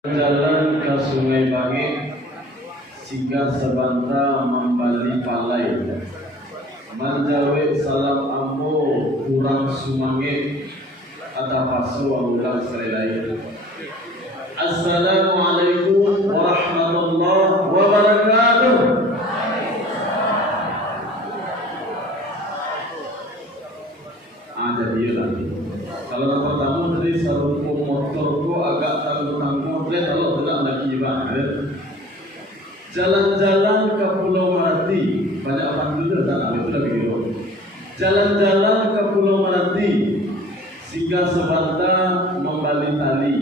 Jalan ke Sungai Bangit, singgah sebanta membali palai. Manjawe salam ambo kurang sumangit, ada pasu ulang selai. Assalamualaikum warahmatullahi wabarakatuh. Ada dia lagi. Kalau yang pertama dari sarungku motorku agak tangguh-tangguh, kalau tidak lagi banget. Jalan-jalan ke Pulau Meranti, banyak apa dulu tak itu lagi dulu. Jalan-jalan ke Pulau Meranti, singgah sebentar membali tali.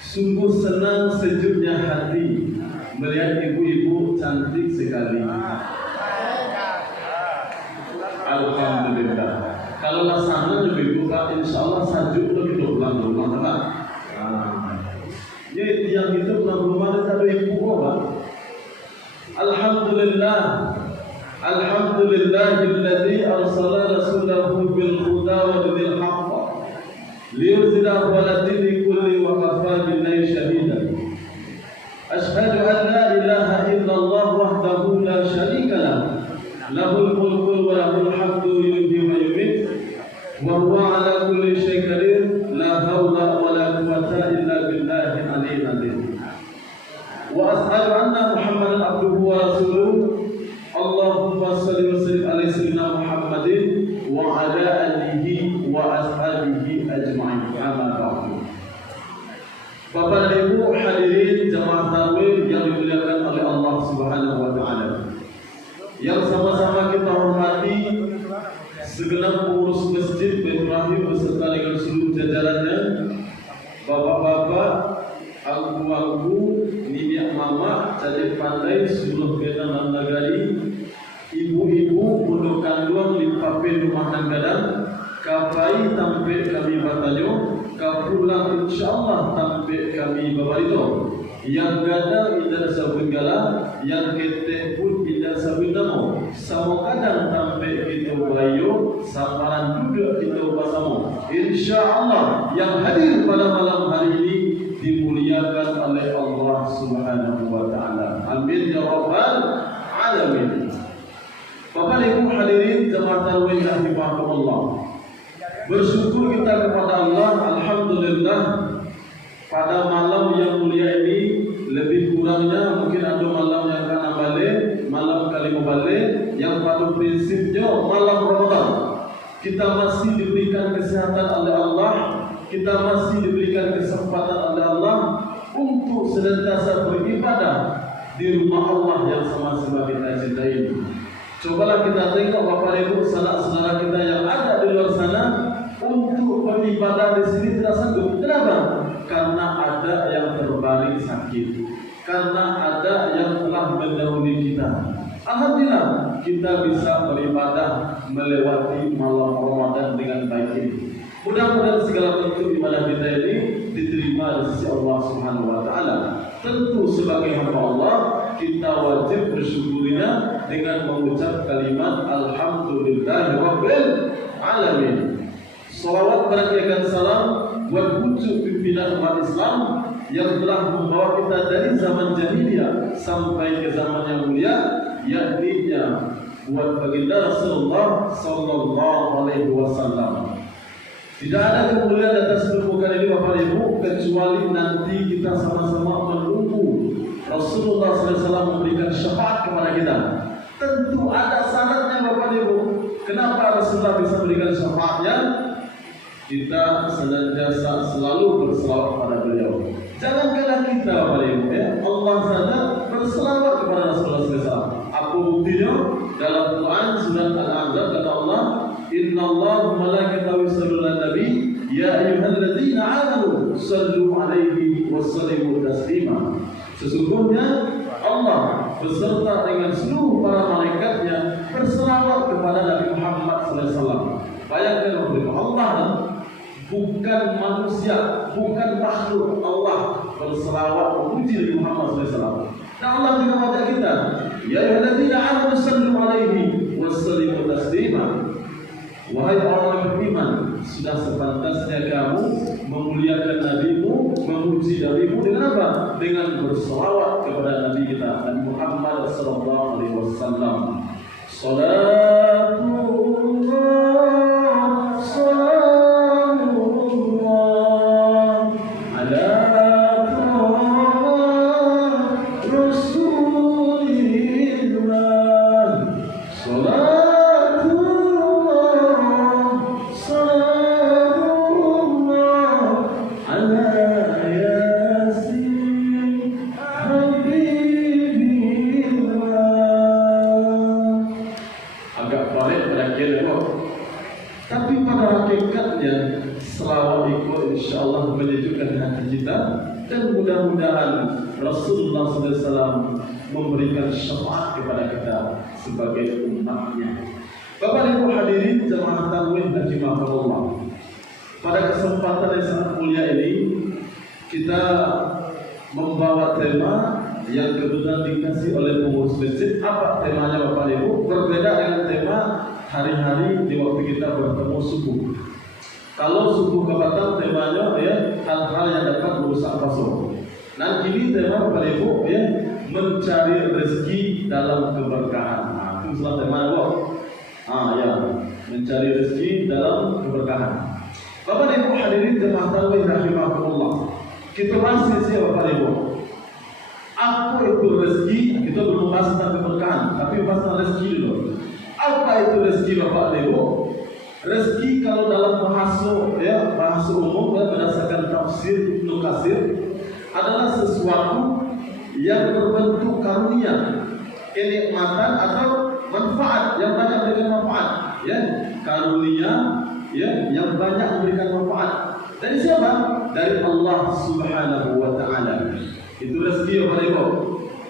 Sungguh senang sejuknya hati melihat ibu-ibu cantik sekali. Alhamdulillah. Kalau laksana lebih buka, insya Allah sajuk lebih pulang rumah, tak? Jadi yang itu pulang rumah itu ada ibu apa? Alhamdulillah, Alhamdulillahilladzi arsala rasulahu bil huda wa dinil haqq liyuzhirahu 'ala dini kulli wa kafa billahi shahidan. Asyhadu an la ilaha illallah wahdahu la syarika lahu, lahul mulku wa lahul hamdu yuhyi wa yumiit, wa huwa 'ala kulli syai'in qadir, la haula wa la quwwata illa billahi al-'aliyyil 'azim. Wa ashhadu anna Muhammadan abduhu wa rasuluh. Allahumma shalli wa sallim ala sayyidina Muhammadin wa ala alihi wa ashabihi ajma'in. Amma ba'du. Bapak dan Ibu hadirin jamaah tarawih yang dimuliakan oleh Allah Subhanahu wa taala. Yang sama-sama kita hormati segenap pengurus Masjid Baitur Rahim beserta dengan seluruh jajarannya, bapak-bapak, angku-angku, niniak mama, cadet pandai, seluruh Vietnam dan negari, ibu-ibu, bunuh kandung, limpape rumah dan gadang, kapai tampe kami batanyo, kapulang insyaAllah tampe kami babarito. Yang gadang indah sabun gala, yang ketek pun indah sabun damo. Samo kadang tampe kita bayo, samaran juga kita basamo. InsyaAllah yang hadir pada malam hari ini dimuliakan oleh Allah Subhanahu wa taala. Amin ya rabbal alamin. Bapak Ibu hadirin jemaah tarawih rahimakumullah. Bersyukur kita kepada Allah, alhamdulillah pada malam yang mulia ini, lebih kurangnya mungkin ada malam yang akan balik, malam kali balik, yang pada prinsipnya malam Ramadan. Kita masih diberikan kesehatan oleh Allah, kita masih diberikan kesempatan oleh Allah untuk senantiasa beribadah di rumah Allah yang sama-sama kita cintai. Cobalah kita tengok Bapak Ibu saudara-saudara kita yang ada di luar sana untuk beribadah di sini tidak sanggup. Kenapa? Karena ada yang terbaring sakit, karena ada yang telah mendahului kita. Alhamdulillah kita bisa beribadah melewati malam Ramadan dengan baik ini. Mudah-mudahan segala bentuk ibadah kita ini diterima di sisi Allah Subhanahu wa taala. Tentu sebagai hamba Allah kita wajib bersyukurnya dengan mengucap kalimat alhamdulillahirabbil alamin. Salawat berkaitan salam buat pucuk pimpinan umat Islam yang telah membawa kita dari zaman jahiliyah sampai ke zaman yang mulia, yakni buat baginda Rasulullah sallallahu alaihi wasallam. Tidak ada kemuliaan atas permukaan ini Bapak Ibu kecuali nanti kita sama-sama menunggu Rasulullah SAW memberikan syafaat kepada kita. Tentu ada syaratnya Bapak Ibu. Kenapa Rasulullah bisa memberikan syafaatnya? Kita senantiasa selalu berselawat kepada beliau. Janganlah kita Bapak Ibu ya, Allah saja berselawat kepada Rasulullah SAW. Apa buktinya? Dalam Quran surat Al-Ahzab kata Allah, Inna Allah malaikatahu yusalluna 'alan nabi ya ayyuhalladzina amanu sallu 'alaihi wa sallimu taslima. Sesungguhnya Allah beserta dengan seluruh para malaikatnya berselawat kepada Nabi Muhammad SAW. Bayangkan Allah bukan manusia, bukan makhluk, Allah berselawat memuji Nabi Muhammad SAW. Nah Allah juga mengajak kita, ya ayyuhalladzina amanu sallu 'alaihi wa sallimu taslima. Wahai orang yang beriman, sudah sepantasnya kamu memuliakan nabimu, memuji nabimu dengan apa? Dengan berselawat kepada nabi kita Nabi Muhammad sallallahu alaihi wasallam. Salatullah salamullah ala Rasulillah. Salatullah salamullah ala Yasin Habibillah. Agak balik pada kira, tapi pada hakikatnya selawat itu insyaallah menyejukkan hati kita, dan mudah-mudahan Rasulullah SAW memberikan syafaat kepada kita sebagai umatnya. Bapak Ibu hadirin jemaah tarawih rahimakumullah. Pada kesempatan yang sangat mulia ini kita membawa tema yang kebetulan dikasih oleh pengurus masjid. Apa temanya Bapak Ibu? Berbeda dengan tema hari-hari di waktu kita bertemu subuh. Kalau subuh ke Batam temanya ya hal-hal yang dapat merusak pasok. Nah ini tema Bapak Ibu ya mencari rezeki dalam keberkahan. Nah, itu salah tema apa? Ya mencari rezeki dalam keberkahan. Bapak Ibu hadirin jemaah tarawih rahimakumullah. Kita masih siapa Bapak Ibu? Apa itu rezeki? Kita belum bahas tentang keberkahan, tapi bahas tentang rezeki dulu. Apa itu rezeki Bapak Ibu? Rezeki kalau dalam bahasa umum ya, berdasarkan tafsir Ibnu Katsir adalah sesuatu yang berbentuk karunia, kenikmatan atau manfaat yang banyak memberikan manfaat. Ya, karunia ya yang banyak memberikan manfaat. Dari siapa? Dari Allah Subhanahu wa taala. Itu rezeki Bapak Ibu.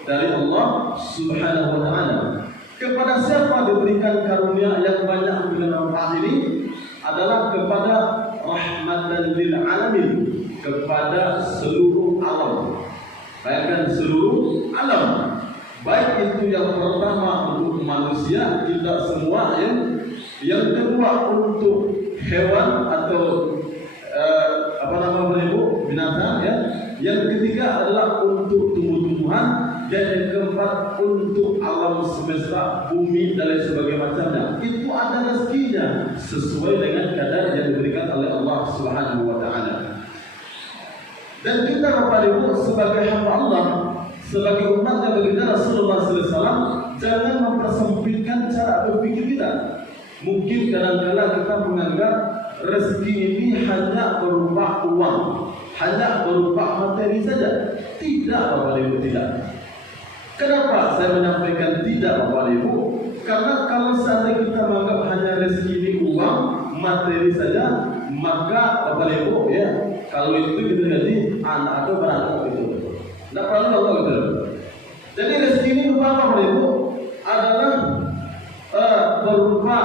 Dari Allah Subhanahu wa taala. Kepada siapa diberikan karunia yang banyak memberikan manfaat ini? Adalah kepada rahmatan lil alamin, kepada seluruh alam. Bayangkan seluruh alam. Baik itu yang pertama untuk manusia, kita semua ya. Yang kedua untuk hewan atau binatang ya. Yang ketiga adalah untuk tumbuh-tumbuhan, dan yang keempat untuk alam semesta, bumi dan lain sebagainya macamnya. Itu ada rezekinya sesuai dengan kadar yang diberikan oleh Allah Subhanahu wa taala. Dan kita Bapak Ibu sebagai hamba Allah, sebagai umatnya baginda Rasulullah SAW, jangan mempersempitkan cara berpikir kita. Mungkin kadang-kadang kita menganggap rezeki ini hanya berupa uang, hanya berupa materi saja. Tidak Bapak Ibu, tidak. Kenapa saya menyampaikan tidak Bapak Ibu? Karena kalau seandainya kita menganggap hanya rezeki ini uang, materi saja, maka Bapak Ibu ya, kalau itu kita jadi anak atau beranak itu. Tidak perlu Allah gitu. Jadi rezeki ini berupa apa Bapak Ibu? Adalah berupa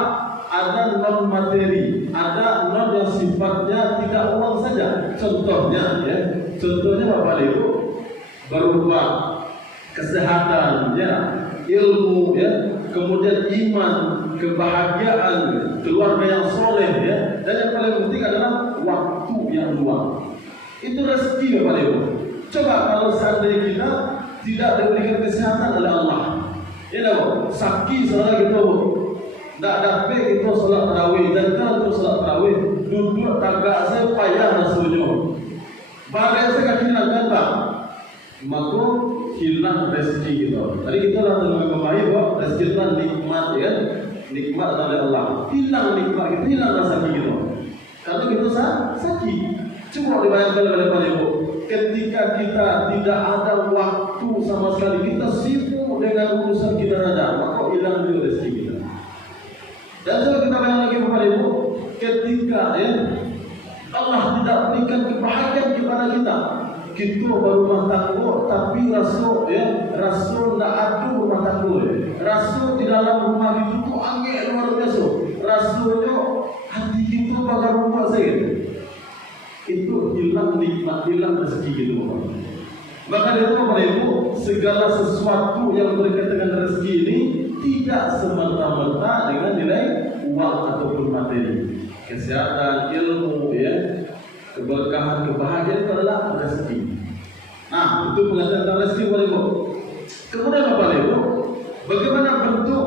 ada non materi, ada non yang sifatnya tidak uang saja. Contohnya ya, contohnya Bapak Ibu berupa kesehatan ya, ilmu ya, kemudian iman, kebahagiaan, keluarga yang soleh ya, dan yang paling penting adalah waktu yang luang. Itu rezeki Bapak Ibu. Coba kalau seandainya kita tidak diberikan kesehatan oleh Allah, ya tahu, sakit saudara gitu, tidak dapat kita salat tarawih, dan kalau kita salat tarawih duduk tagak saya payah rasanya, badan saya kaki nak tak, maka hilang rezeki kita. Tadi kita langsung mengembali bahwa rezeki itu nikmat ya, nikmat dari Allah. Hilang nikmat kita, hilang rezeki kita. Karena kita sakit. Coba dibayangkan oleh Bapak Ibu, ketika kita tidak ada waktu sama sekali, kita sibuk dengan urusan kita ada, maka hilang juga rezeki kita. Dan kalau kita bayangkan lagi Bapak Ibu, ketika ya Allah tidak berikan kebahagiaan kepada kita, kita berumah tangga, tapi rasul tidak ada rumah tangga. Rasul di dalam rumah itu tuh angin luar biasa. Rasulnya hati kita bagai rumah saya. Itu hilang nikmat, hilang rezeki gitu. Maka dari itu Bapak Ibu, segala sesuatu yang berkaitan dengan rezeki ini tidak semata-mata dengan nilai uang ataupun materi. Kesehatan, ilmu, ya, keberkahan, kebahagiaan itu adalah rezeki. Nah, itu pengertian tentang rezeki Bapak Ibu. Kemudian Bapak Ibu, bagaimana bentuk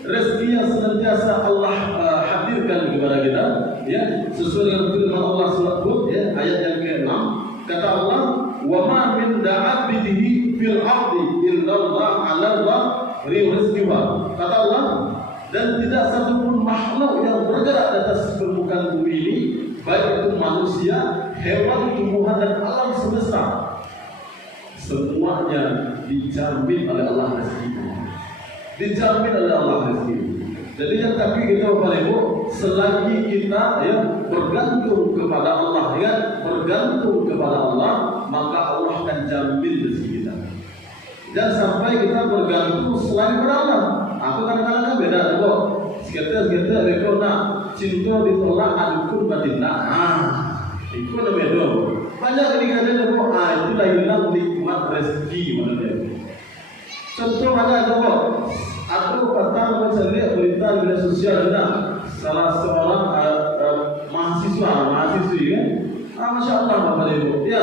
rezeki yang senantiasa Allah hadirkan kepada kita? Ya, sesuai dengan firman Allah surat Hud, ya, ayat yang ke-6, kata Allah, "Wa ma min da'abdihi fil ardi illa Allah 'ala Allah rizqiha." Kata Allah, dan tidak satupun makhluk yang bergerak di atas permukaan bumi ini, baik itu manusia, hewan, tumbuhan dan alam semesta, semuanya dijamin oleh Allah rezekinya. Dijamin oleh Allah rezeki. Jadi yang kaki kita Bapak Ibu, selagi kita ya bergantung kepada Allah, ya bergantung kepada Allah, maka Allah akan jamin rezeki kita. Dan sampai kita bergantung selain kepada Allah. Aku kadang-kadang beda, kok. Sekitar mereka nak cinta ditolak adukun batinna. Itu ada beda. Banyak kadang-kadang kok, itu dah hilang nikmat rezeki mana dia. Contoh mana ada kok? Aku pertama saya lihat berita di media sosial ada salah seorang mahasiswi ya. Masya Allah Bapak Ibu. Ya,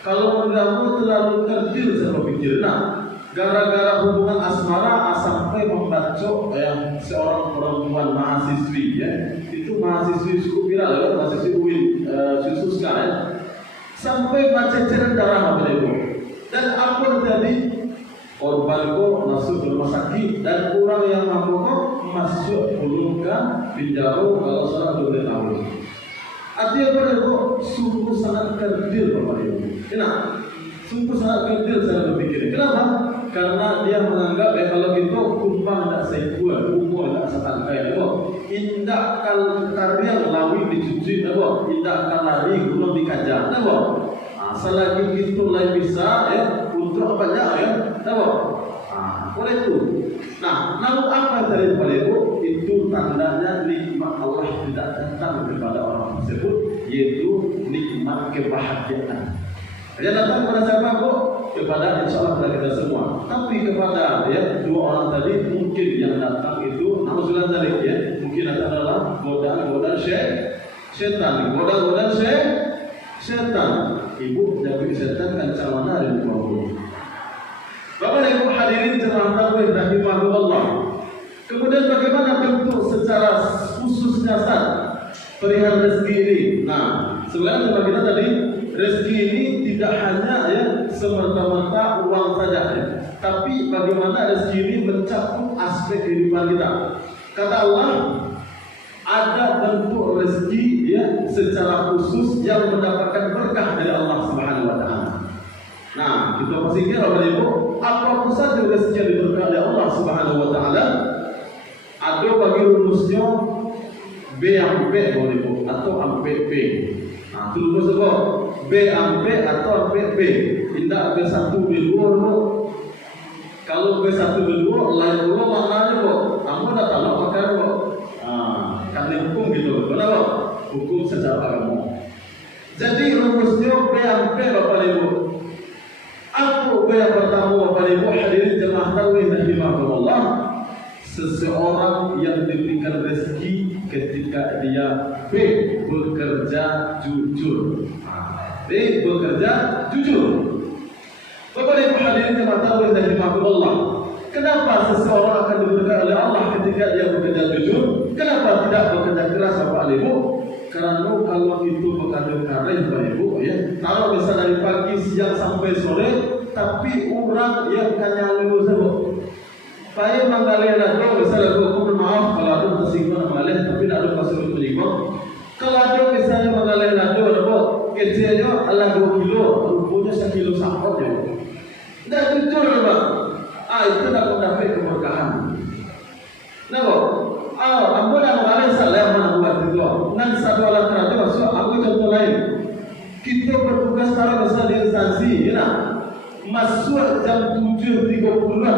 kalau mengganggu terlalu kerdil saya berpikir. Nah, gara-gara hubungan asmara sampai membacok seorang perempuan mahasiswi ya. Itu mahasiswi cukup viral ya, mahasiswi UIN Sususka ya. Sampai maceceran darah Bapak Ibu. Dan apa tadi? Korban kok masuk ke rumah sakit dan orang yang mampu kok masuk pulungkan penjara kalau salah 2 tahun. Artinya apa kok sungguh sangat kerdil Bapak Ibu. Kenapa? Sungguh sangat kerdil saya berpikir. Kenapa? Karena dia menganggap kalau kita kumpang tidak sekuat, umur tidak setangkai, indah karya lawi dicuci, indah lari gunung dikajak, selagi kita lain bisa ya untuk apa ya, oleh itu. Nah, namun apa dari Bapak Ibu? Itu tandanya nikmat Allah tidak datang kepada orang tersebut, yaitu nikmat kebahagiaan. Dia datang kepada siapa kok? Kepada insya Allah kepada kita semua. Tapi kepada ya 2 orang tadi mungkin yang datang itu, namun tadi ya mungkin adalah godaan setan, godaan setan. Ibu dari setan kan cawana dari Allah. Bapak dan Ibu hadirin jemaah tarawih rahimahullah. Kemudian bagaimana bentuk secara khusus dasar perihal rezeki ini? Nah, sebenarnya kita tadi rezeki ini tidak hanya ya semata-mata uang saja, ya. Tapi bagaimana rezeki ini mencakup aspek kehidupan kita. Kata Allah, ada bentuk rezeki ya secara khusus yang mendapatkan berkah dari Allah Subhanahu wa taala. Nah, kita pasti kira Bapak Ibu, apa saja rezeki yang diberkahi oleh Allah Subhanahu wa taala? Ada bagi rumusnya B sampai Bapak Ibu atau sampai P. Nah, itu rumus apa? B sampai atau sampai P. Tidak B1 B2 dulu. Kalau B1 B2 lain dulu maknanya kok. Kamu dah tahu pakai kok. Kan hukum gitu, kenapa? Hukum secara agama. Jadi rumusnya B sampai Bapak Ibu. Apa B yang pertama Bapak Ibu hadirin jemaah tarawih rahimahullah? Seseorang yang diberikan rezeki ketika dia B bekerja jujur. B bekerja jujur. Bapak Ibu hadirin jemaah tarawih rahimahullah. Kenapa seseorang akan diberkahi oleh Allah ketika dia bekerja jujur? Kenapa tidak bekerja keras Bapak Ibu? Karena kalau itu bekerja karir Bapak Ibu ya, kalau bisa dari pagi, siang sampai sore, tapi orang yang kanya lu sebut. Saya menggalih lagu, misalnya aku maaf kalau ada tersinggung mengalih, tapi tidak ada pasal menyinggung. Kalau ada misalnya mengalih lagu, kecilnya Allah 2 kilo, rupunya 1 kilo sakot ya. Tidak jujur Pak. Itu dah mendapat keberkahan. Nabo, aku dah mengalih salah mana buat itu. Nanti satu alat terakhir masuk. Aku contoh lain. Kita bertugas secara besar di instansi, ya. Masuk jam 7.30,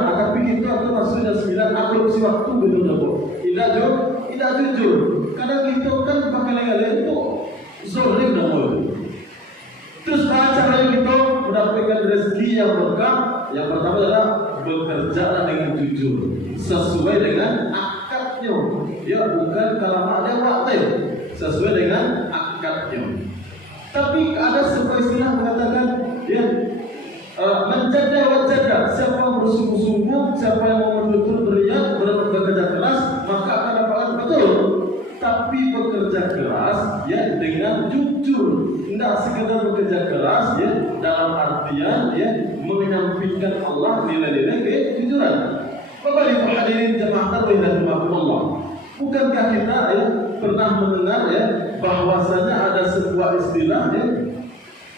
tapi kita tu masuk jam 9. Aku si waktu betul nabo. Tidak jujur. Kadang kita kan pakai lagi itu zolim nabo. Terus cara kita mendapatkan rezeki yang berkah. Yang pertama adalah bekerja dengan jujur sesuai dengan akadnya, ya bukan kalau ada waktu sesuai dengan akadnya. Tapi ada sebuah istilah mengatakan, ya, menjada wajada, siapa yang bersungguh-sungguh, siapa yang mau betul-betul berniat bekerja keras, maka akan dapatkan betul. Tapi bekerja keras, ya, dengan jujur, tidak sekedar bekerja keras, ya, dalam artian, ya, menyampaikan Allah nilai-nilai kejujuran. Bapak Ibu hadirin jemaah tarawih rahimakumullah. Bukankah kita, ya, pernah mendengar, ya, bahwasanya ada sebuah istilah, ya,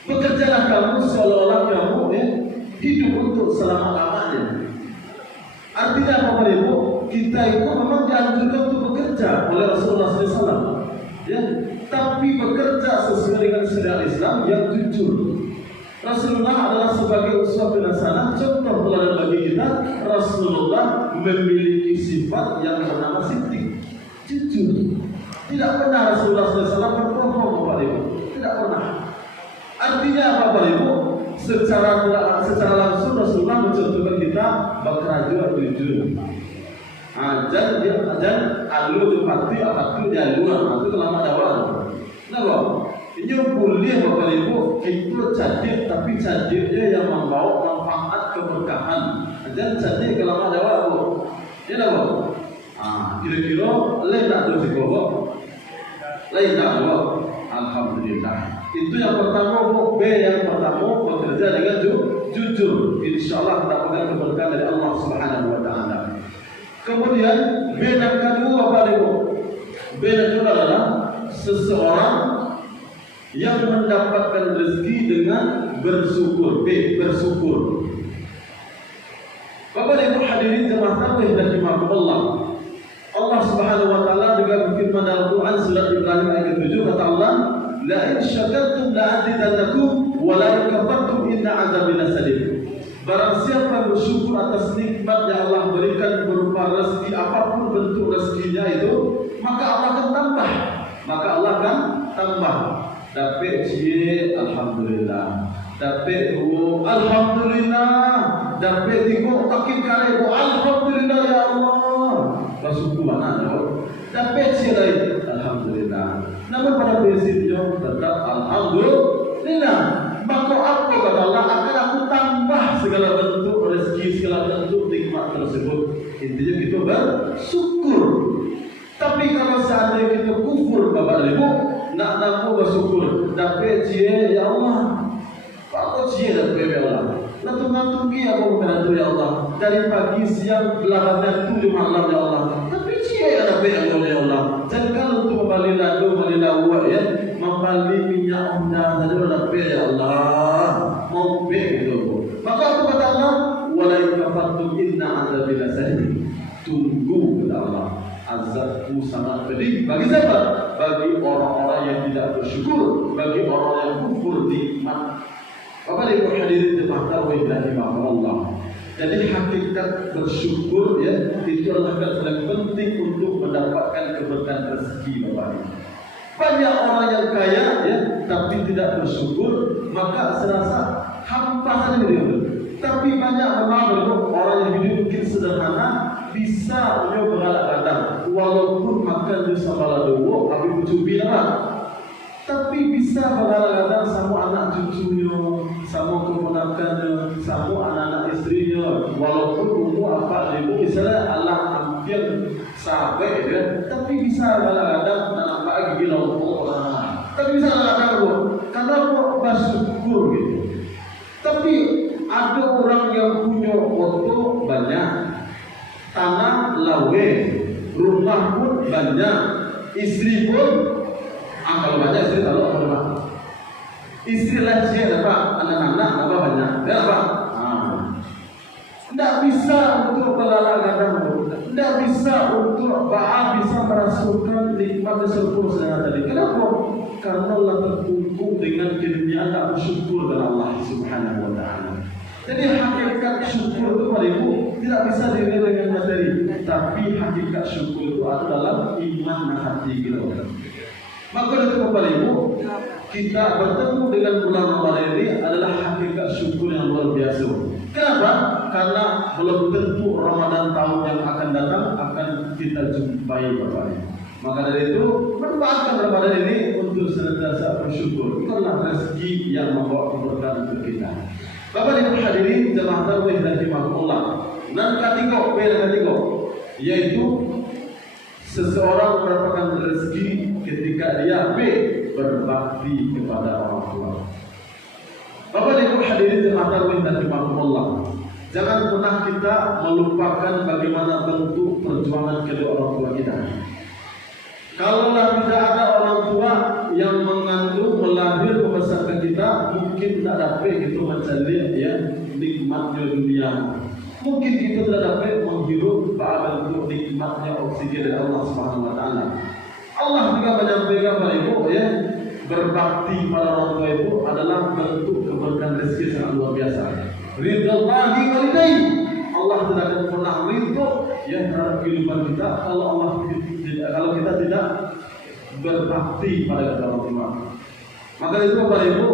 bekerjalah kamu seolah-olah kamu, ya, hidup untuk selama-lamanya. Artinya apa Bapak Ibu? Kita itu memang dianjurkan untuk bekerja oleh Rasulullah SAW, ya, tapi bekerja sesuai dengan syariat Islam yang jujur. Rasulullah adalah sebagai uswatun hasanah, contoh teladan bagi kita. Rasulullah memiliki sifat yang bernama siddiq, jujur. Tidak pernah Rasulullah SAW berbohong, Bapak Ibu. Tidak pernah. Artinya apa Bapak Ibu? Secara langsung Rasulullah mencontohkan kita bekerja jujur. Ajan alu tu pati apa tu jaluan, itu kelama dawan. Nah, ini boleh Bapak Ibu itu cadir, tapi cadirnya yang membawa manfaat keberkahan. Ajan cadir kelama dawan, Bu. Ya lah, Bu. Kira-kira lain tak tu sih, Bu. Lain tak, Bu. Alhamdulillah. Itu yang pertama, Bu. B yang pertama bekerja dengan jujur. Insyaallah mendapatkan keberkahan dari Allah Subhanahu wa taala. Kemudian B yang kedua Bapak Ibu, B yang kedua adalah seseorang yang mendapatkan rezeki dengan bersyukur. B, bersyukur. Bapak Ibu hadirin jemaah tarawih rahimakumullah. Allah Subhanahu wa taala juga berfirman dalam Quran surat Ibrahim ayat 7, kata Allah, la in syakartum la azidannakum wa la in kafartum inna 'adzabi lasadid. Barang siapa yang bersyukur atas nikmat yang Allah berikan berupa rezeki, apapun bentuk rezekinya itu, maka Allah akan tambah. Maka Allah akan tambah. Dapat cie, alhamdulillah. Dapat dua, alhamdulillah. Dapat tiga, makin kali, alhamdulillah ya Allah. Bersyukur mana dok? Dapat cie lagi, alhamdulillah. Namun pada prinsipnya tetap alhamdulillah. Maka apa kata Allah, akan aku tambah segala bentuk rezeki, segala bentuk nikmat tersebut. Intinya kita bersyukur. Tapi kalau seandainya kita kufur Bapak Ibu, nak nampu bersyukur, dapat cie ya Allah. Apa cie dapat ya Allah? Latung-latungi aku mengenai ya Allah. Dari pagi siang 8 tu malam ya Allah. Tapi cie dapat ya Allah. Dan kalau untuk membalik ladu, membalik lawa ya, membalik minyak unda saja dapat ya Allah. Mau begitu. Maka apa kata Allah? Walai kafartum inna azabi lasadid. Tunggu kata Allah. Azabku sangat pedih. Bagi siapa? Bagi orang-orang yang tidak bersyukur, bagi orang yang kufur nikmat. Bapak Ibu hadirin jemaah tarawih rahimakumullah. Jadi hakikat bersyukur, ya, itu adalah hal yang penting untuk mendapatkan keberkahan rezeki Bapak Ibu. Banyak orang yang kaya, ya, tapi tidak bersyukur, maka serasa hampa saja hidup. Tapi banyak orang yang hidup mungkin sederhana, bisa dia bergalak-galak, walaupun makan di sabala dowo, tapi bercubi lah. Tapi bisa bergalak-galak sama anak cucunya, sama keponakannya, sama anak-anak istrinya, walaupun umur apa ribu, misalnya Allah hampir sampai, ya, tapi bisa bergalak-galak nampak gigi lompok lah. Tapi bisa bergalak-galak, karena bersyukur gitu. Tapi ada orang yang punya foto banyak, tanah lawe, rumah pun banyak, istri pun, kalau banyak istri tahu apa rumah. Istri lain dapat, anak-anak apa banyak, dia apa? Tidak bisa untuk berlalang-lalang, tidak bisa untuk bisa merasakan nikmat tersebut sedang tadi. Kenapa? Karena Allah terkungkung dengan kiranya tak bersyukur kepada Allah Subhanahu wa taala. Jadi hakikat syukur itu Bapak Ibu tidak bisa dinilai dengan materi, tapi hakikat syukur itu ada dalam iman dan hati kita. Maka itu Bapak Ibu, kita bertemu dengan bulan Ramadan ini adalah hakikat syukur yang luar biasa. Kenapa? Karena belum tentu Ramadan tahun yang akan datang akan kita jumpai Bapak Ibu. Maka dari itu manfaatkan Ramadan ini untuk senantiasa bersyukur. Itulah rezeki yang membawa keberkahan untuk kita. Bapak Ibu hadirin jemaah tarawih dan rahimahullah. Dan ketiga, yaitu seseorang mendapatkan rezeki ketika dia berbakti kepada orang tua. Bapak Ibu hadirin jemaah tarawih dan rahimahullah. Jangan pernah kita melupakan bagaimana bentuk perjuangan kedua orang tua kita. Kalaulah tidak ada orang tua yang mengandung, melahir, membesarkan kita, mungkin tidak dapat itu mencari nikmatnya dunia. Mungkin kita tidak dapat menghirup bentuk nikmatnya oksigen dari Allah Subhanahu Wa Taala. Allah juga menyampaikan pada ibu berbakti pada orang tua itu adalah bentuk keberkahan rezeki sangat luar biasa. Ridhallahi walidayhi. Allah tidak akan pernah ridho terhadap kehidupan kita kalau kita tidak berbakti pada kedua orang tua. Maka itu Bapak Ibu,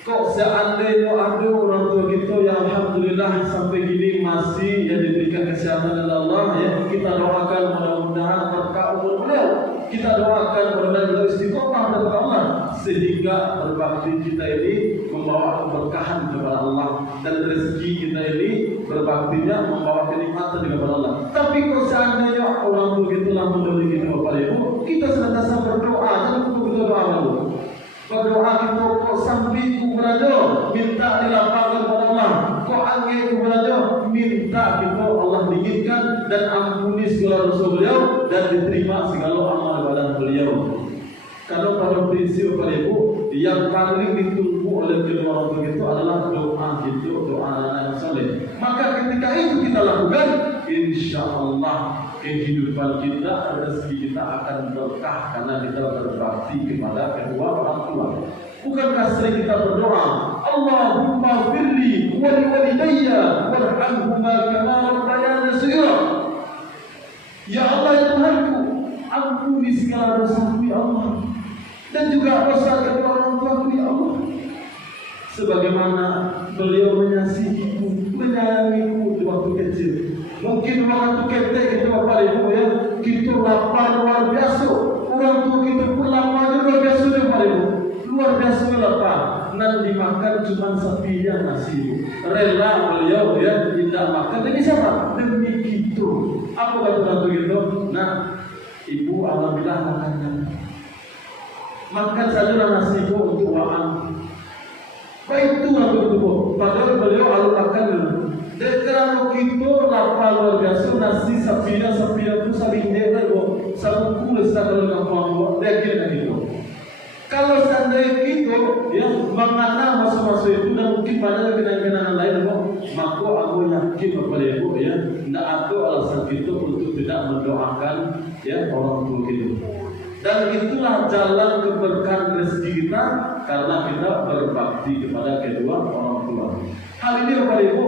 kok seandainya ada orang tua kita yang alhamdulillah sampai gini masih diberikan kesehatan oleh Allah, kita doakan mudah-mudahan berkah umur beliau. Kita doakan mudah-mudahan istiqomah kepada Allah sehingga berbakti kita ini membawa keberkahan kepada Allah dan rezeki kita ini berbaktinya membawa kenikmatan kepada Allah. Tapi kalau seandainya orang tua itulah mendolimi kita Bapak Ibu, kita senantiasa berdoa. Jangan lupa kita doa dulu. Berdoa kita kok sampai ku berada minta dilapangkan kepada Allah. Kok angin ku berada minta kita Allah dinginkan dan ampuni segala dosa beliau dan diterima segala amal ibadah beliau. Karena pada prinsip Bapak Ibu yang paling ditunggu oleh kedua orang tua itu adalah doa itu, doa anak yang saleh. Maka ketika itu kita lakukan, insya Allah kehidupan kita, rezeki kita akan berkah karena kita berbakti kepada kedua orang tua. Bukankah sering kita berdoa, Allahumma firli wa liwalidayya warhamhuma kama rabbayani shaghira. Ya Allah ya Tuhanku, ampuni segala dosaku ya Allah, dan juga dosa kedua orang tuaku ya Allah, sebagaimana beliau mengasihiku, menyayangiku di waktu kecil. Mungkin waktu ketek kita Bapak Ibu kita lapar luar biasa. Orang tua kita pun lapar luar biasa Bapak Ibu. Luar biasa lapar. Nan dimakan cuma sapi yang nasi. Rela beliau tidak makan demi siapa? Demi kita. Apa kata orang tua kita? Nah, ibu alhamdulillah makannya. Makan saja nasi itu untuk waan. Baik itu untuk padahal beliau alu makan dulu. Dan kerana kita lapar luar biasa nasi sapi itu saling dia sabu kulit kalau dengan puan dia kira gitu. Kalau seandainya kita mengenal masa-masa itu dan mungkin pada kenangan lain maka aku yakin kepada ibu tidak ada alasan kita untuk tidak mendoakan orang tua kita. Dan itulah jalan keberkahan rezeki kita karena kita berbakti kepada kedua orang tua. Hal ini Bapak Ibu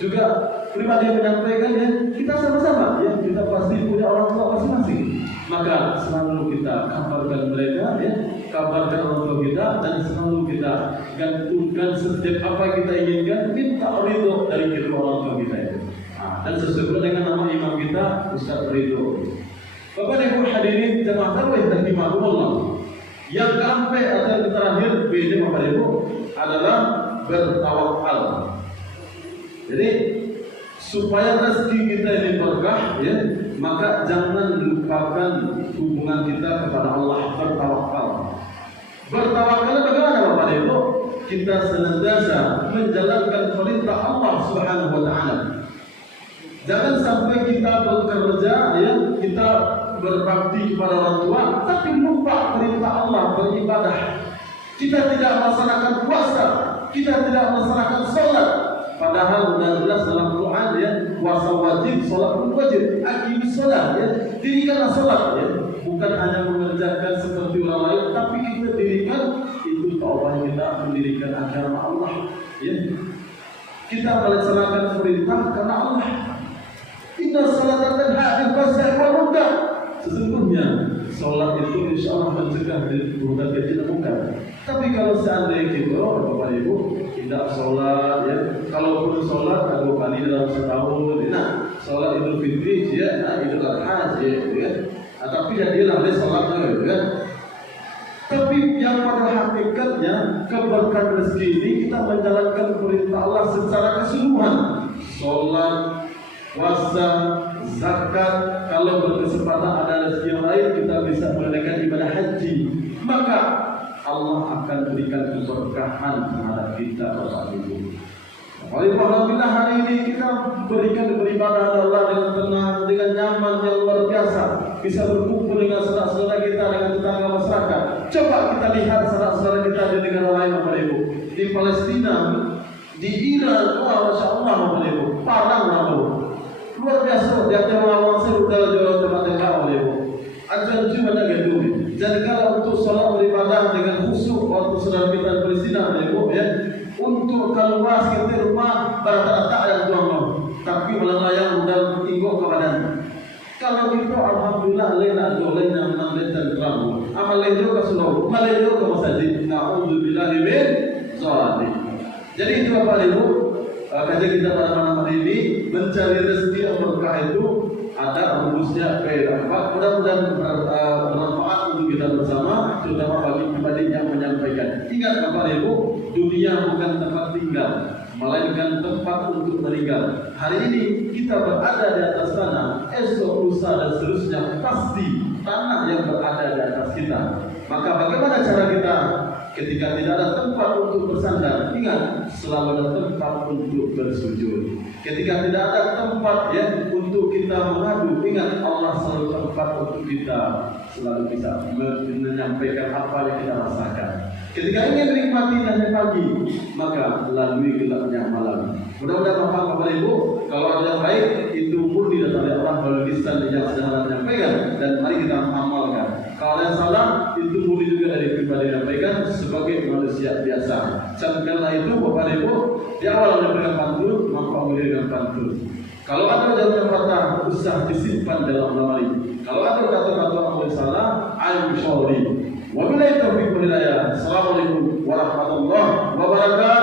juga pribadi menyampaikan kita sama-sama kita pasti punya orang tua masing-masing. Maka selalu kita kabarkan mereka kabarkan orang tua kita dan selalu kita gantungkan setiap apa yang kita inginkan minta ridho dari kedua orang tua kita dan sesuai dengan nama imam kita Ustaz Ridho. Bapak Ibu hadirin jemaah tarawih dan rahimahullah. Yang keempat atau yang terakhir beda Bapak Ibu adalah bertawakal. Jadi supaya rezeki kita ini berkah maka jangan lupakan hubungan kita kepada Allah. Bertawakal bagaimana Bapak Ibu? Kita senantiasa menjalankan perintah Allah Subhanahu Wa Taala. Jangan sampai kita bekerja kita berbakti kepada orang tua tapi lupa perintah Allah beribadah. Kita tidak melaksanakan puasa, kita tidak melaksanakan salat. Padahal sudah jelas dalam Quran puasa wajib, salat pun wajib. Aqimis salat dirikanlah salat bukan hanya mengerjakan seperti orang lain tapi kita dirikan itu Allah kita mendirikan agama Allah kita melaksanakan perintah karena Allah. Inna salatan tanha 'anil fahsya'i wal munkar. Sesungguhnya salat itu insyaallah mencegah dari perbuatan keji dan munkar. Tapi kalau seandainya kita Bapak Ibu tidak salat kalaupun salat 2 kali dalam setahun, salat Idul Fitri Idul Adha tapi dia lahir salatnya gitu kan. Tapi yang pada hakikatnya keberkahan rezeki ini kita menjalankan perintah Allah secara keseluruhan. Sholat, puasa, zakat. Kalau berkesempatan ada rezeki yang lain, kita bisa menunaikan ibadah haji. Maka Allah akan berikan keberkahan terhadap kita, Bapak Ibu. Alhamdulillah hari ini kita berikan beribadah kepada Allah dengan tenang, dengan nyaman yang luar biasa. Bisa berkumpul dengan saudara-saudara kita, dengan tetangga masyarakat. Coba kita lihat saudara-saudara kita di negara lain, Bapak Ibu. Di Palestina, di Iran, Masya Allah, Bapak Ibu. Parang, Bapak Ibu. Luar biasa, di atas orang seru dalam jalan tempat yang Bapak Ibu. Ajar cuma ada gitu. Jadi kalau untuk sholat beribadah dengan khusyuk waktu saudara kita di Palestina, Bapak Ibu, ya. Untuk keluar sekitar rumah rata-rata ada tuang, tapi melayang dan tinggal ke badan. Kalau itu alhamdulillah lena jolena menandakan terang. Amal leno ke Solo, maleno ke masjid. Nauzubillah min dzalik. Jadi itu Bapak Ibu, kajian kita pada malam hari ini mencari rezeki yang berkah itu ada rumusnya kayak apa? Mudah-mudahan bermanfaat untuk kita bersama, terutama bagi pribadi yang menyampaikan. Ingat Bapak Ibu, dunia bukan tempat tinggal, melainkan tempat untuk meninggal. Hari ini kita berada di atas tanah, esok lusa dan seterusnya pasti tanah yang berada di atas kita. Maka bagaimana cara kita ketika tidak ada tempat untuk bersandar? Ingat, selalu ada tempat untuk bersujud. Ketika tidak ada tempat ya untuk kita mengadu, ingat Allah selalu tempat untuk kita selalu bisa menyampaikan apa yang kita rasakan. Ketika ingin menikmati indahnya pagi, maka lalui gelapnya malam. Mudah-mudahan Bapak Ibu, kalau ada yang baik itu murni dari Allah melalui lisan yang sedang menyampaikan, dan mari kita amalkan. Kalau ada yang salah itu murni juga dari pribadi yang menyampaikan sebagai manusia biasa. Camkanlah itu Bapak Ibu, di awal memberikan pantun, maka memberikan pantun. Kalau ada jawaban patah, usah disimpan dalam lemari. Kalau ada kata-kata yang salah, I'm sorry. Wabillahi taufiq wal hidayah. Assalamualaikum warahmatullahi wabarakatuh.